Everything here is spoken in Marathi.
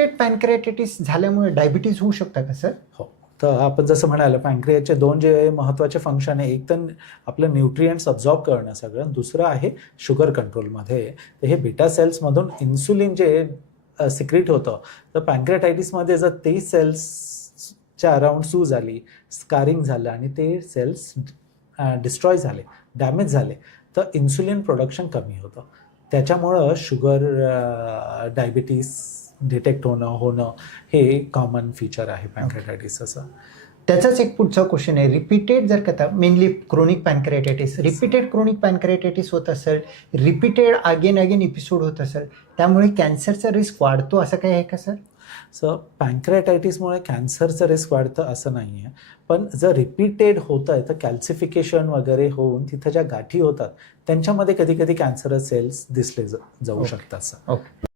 रिपीटेड पॅनक्रिएटायटिस झाल्यामुळे डायबिटीज होऊ शकता का सर? हो. तर आपण जसं म्हणालं पॅनक्रियाचे 2 जे महत्त्वाचे फंक्शन आहे, एक तर आपलं न्यूट्रिएंट्स अब्झॉर्ब करणं सगळं, दुसरं आहे शुगर कंट्रोलमध्ये. तर हे बीटा सेल्समधून इन्सुलिन जे सिक्रीट होतं, तर पॅनक्रियाटायटिसमध्ये जर ते सेल्सच्या अराउंड सूज झाली, स्कारिंग झालं आणि ते सेल्स डिस्ट्रॉय झाले, डॅमेज झाले, तर इन्सुलिन प्रोडक्शन कमी होतं. त्याच्यामुळं शुगर, डायबिटीस डिटेक्ट होणं हे कॉमन फीचर आहे पॅनक्रियाटायटिस असं. त्याचाच एक पुढचा क्वेश्चन आहे, रिपीटेड जर का मेनली क्रोनिक पॅनक्रिएटायटिस, रिपीटेड क्रोनिक पॅनक्रिएटायटिस होत असेल, रिपीटेड अगेन एपिसोड होत असेल, त्यामुळे कॅन्सरचा रिस्क वाढतो असं काही आहे का सर? सो पॅनक्रियाटायटिसमुळे कॅन्सरचं रिस्क वाढतं असं नाही आहे, पण जर रिपीटेड होत आहे तर कॅल्सिफिकेशन वगैरे होऊन तिथं ज्या गाठी होतात त्यांच्यामध्ये कधी कधी कॅन्सरस सेल्स दिसले जाऊ शकतात. ओके.